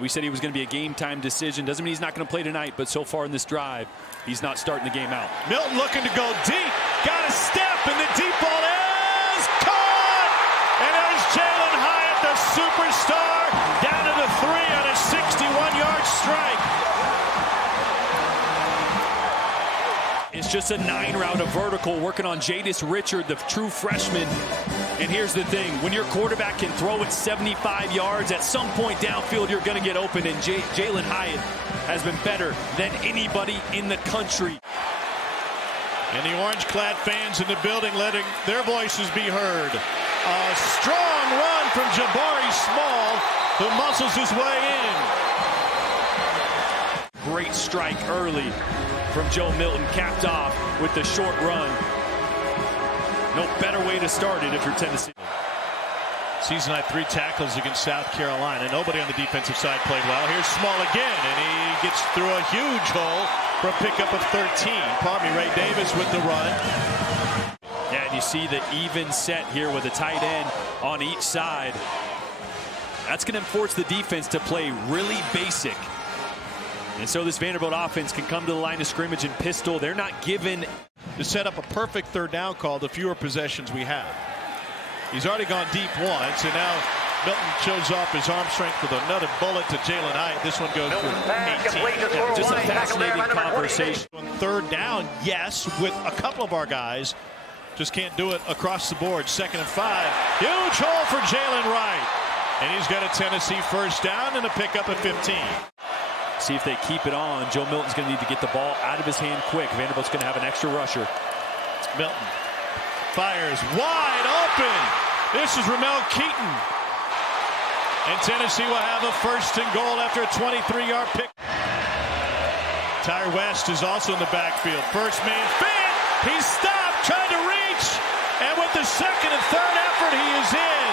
We said he was going to be a game-time decision. Doesn't mean he's not going to play tonight, but so far in this drive, he's not starting the game out. Milton looking to go deep. Got a step, and the deep ball is caught! And there's Jaylen Wright, the superstar, down to the 3 on a 61-yard strike. It's just a 9-route of vertical, working on Jadis Richard, the true freshman. And here's the thing, when your quarterback can throw it 75 yards, at some point downfield, you're going to get open. And Jaylen Wright has been better than anybody in the country. And the orange-clad fans in the building letting their voices be heard. A strong run from Jabari Small, who muscles his way in. Great strike early from Joe Milton, capped off with the short run. No better way to start it if you're Tennessee. Season high 3 tackles against South Carolina. Nobody on the defensive side played well. Here's Small again, and he gets through a huge hole for a pickup of 13. Pardon me, Ray Davis with the run. Yeah, and you see the even set here with a tight end on each side. That's going to force the defense to play really basic. And so this Vanderbilt offense can come to the line of scrimmage and pistol. They're not given to set up a perfect third down call the fewer possessions we have. He's already gone deep once, and now Milton shows off his arm strength with another bullet to Jaylen Wright. This one goes for 18. Just a fascinating conversation. On third down, yes, with a couple of our guys. Just can't do it across the board. 2nd and 5. Huge hole for Jaylen Wright. And he's got a Tennessee first down and a pickup at 15. See if they keep it on. Joe Milton's going to need to get the ball out of his hand quick. Vanderbilt's going to have an extra rusher. Milton fires wide open. This is Ramel Keaton. And Tennessee will have a 1st and goal after a 23-yard pick. Tyre West is also in the backfield. First man fit. He's stopped, trying to reach. And with the 2nd and 3rd effort, he is in.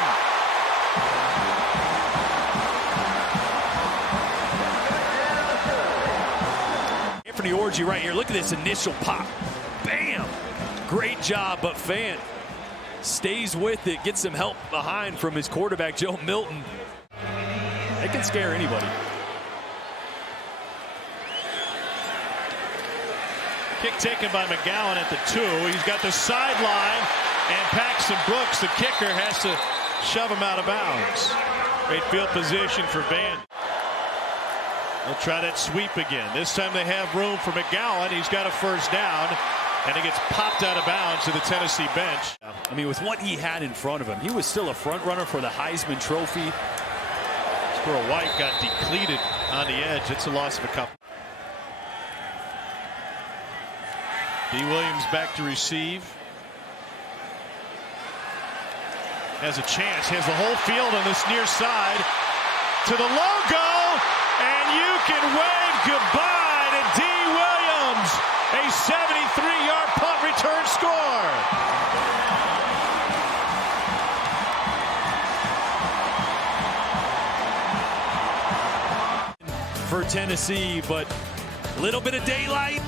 Anthony Orji right here. Look at this initial pop. Bam! Great job, but Fant stays with it, gets some help behind from his quarterback, Joe Milton. They can scare anybody. Kick taken by McGowan at the 2. He's got the sideline, and Paxton Brooks, the kicker, has to shove him out of bounds. Great field position for Van. They'll try that sweep again. This time they have room for McGowan. He's got a first down, and he gets popped out of bounds to the Tennessee bench. I mean, with what he had in front of him, he was still a front runner for the Heisman Trophy. Squirrel White got depleted on the edge. It's a loss of a couple. D. Williams back to receive. Has a chance. Has the whole field on this near side. To the logo. And you can wave goodbye to D. Williams. A 73-yard punt return score. For Tennessee, but a little bit of daylight.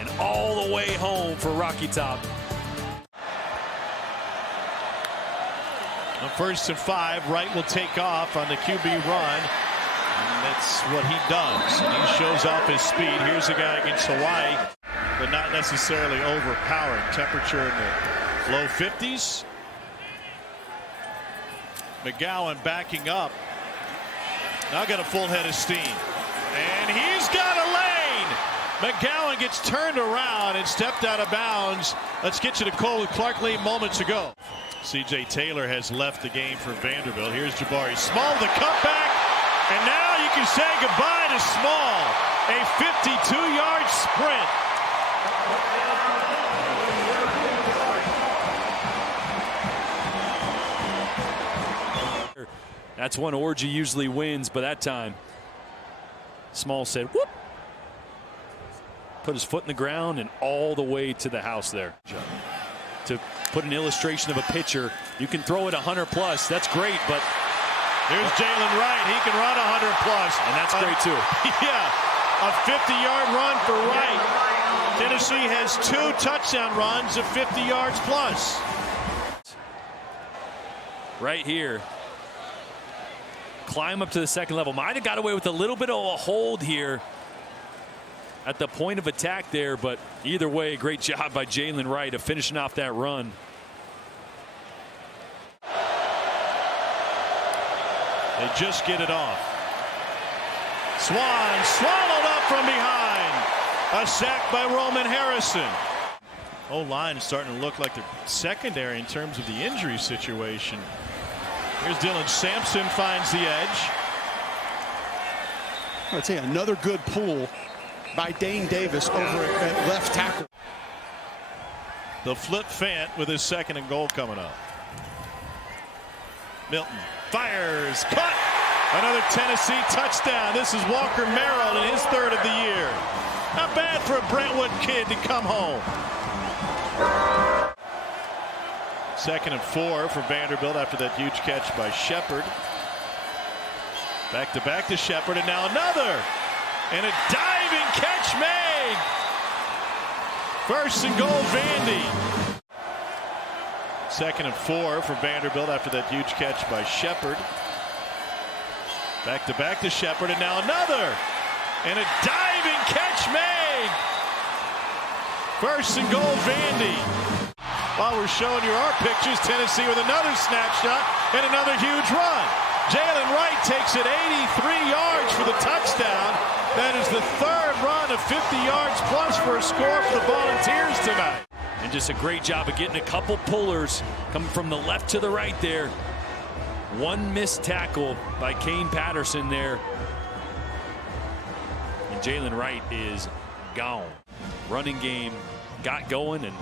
And all the way home for Rocky Top. On 1st and 5, Wright will take off on the QB run. And that's what he does. And he shows off his speed. Here's a guy against Hawaii, but not necessarily overpowering. Temperature in the low 50s. McGowan backing up. Now got a full head of steam. And he's got a lane. McGowan gets turned around and stepped out of bounds. Let's get you to Cole with Clark Lee moments ago. C.J. Taylor has left the game for Vanderbilt. Here's Jabari Small, the cutback. And now you can say goodbye to Small. A 52-yard sprint. That's one Orji usually wins, but that time Small said, whoop. Put his foot in the ground and all the way to the house there. To put an illustration of a pitcher, you can throw it 100+. That's great, but here's Jaylen Wright. He can run 100+. And that's great, too. Yeah, a 50-yard run for Wright. Tennessee has 2 touchdown runs of 50 yards plus. Right here. climb up to the second level. Might have got away with a little bit of a hold here at the point of attack there, but either way, great job by Jaylen Wright of finishing off that run. They just get it off. Swan swallowed up from behind. A sack by Roman Harrison. O-line is starting to look like the secondary in terms of the injury situation. Here's Dylan Sampson, finds the edge. I'd say another good pull by Dane Davis over at left tackle. The flip Fant with his second and goal coming up. Milton fires, cut. Another Tennessee touchdown. This is Walker Merrill in his third of the year. Not bad for a Brentwood kid to come home. 2nd and 4 for Vanderbilt after that huge catch by Shepard. Back to Shepard, and now another. And a diving catch made. 1st and goal, Vandy. 2nd and 4 for Vanderbilt after that huge catch by Shepard. Back to Shepard, and now another. And a diving catch made. 1st and goal, Vandy. While we're showing you our pictures, Tennessee with another snapshot and another huge run. Jaylen Wright takes it 83 yards for the touchdown. That is the 3rd run of 50 yards plus for a score for the Volunteers tonight. And just a great job of getting a couple pullers coming from the left to the right there. One missed tackle by Kane Patterson there. And Jaylen Wright is gone. Running game got going, and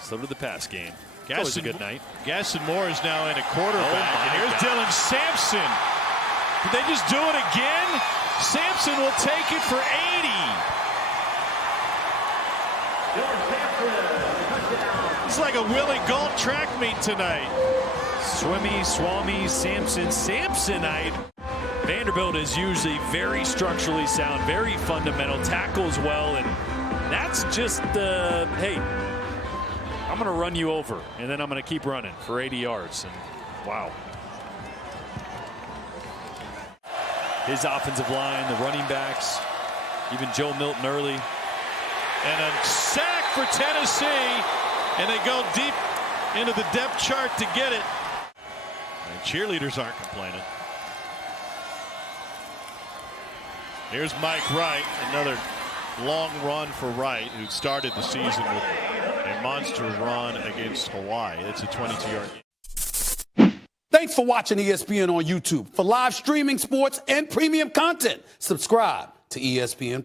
so did the pass game. That was a good night. Gaston Moore is now in a quarterback. And here's Dylan Sampson. Did they just do it again? Sampson will take it for 80. It's like a Willie Gault track meet tonight. Swammy, Sampson, Samsonite. Vanderbilt is usually very structurally sound, very fundamental, tackles well, and that's just the, hey, I'm going to run you over, and then I'm going to keep running for 80 yards. And wow. His offensive line, the running backs, even Joe Milton early. And a sack for Tennessee, and they go deep into the depth chart to get it. And cheerleaders aren't complaining. Here's Mike Wright, another long run for Wright, who started the season with a monster run against Hawaii. It's a 22-yard game. Thanks for watching ESPN on YouTube. For live streaming, sports, and premium content, subscribe to ESPN+.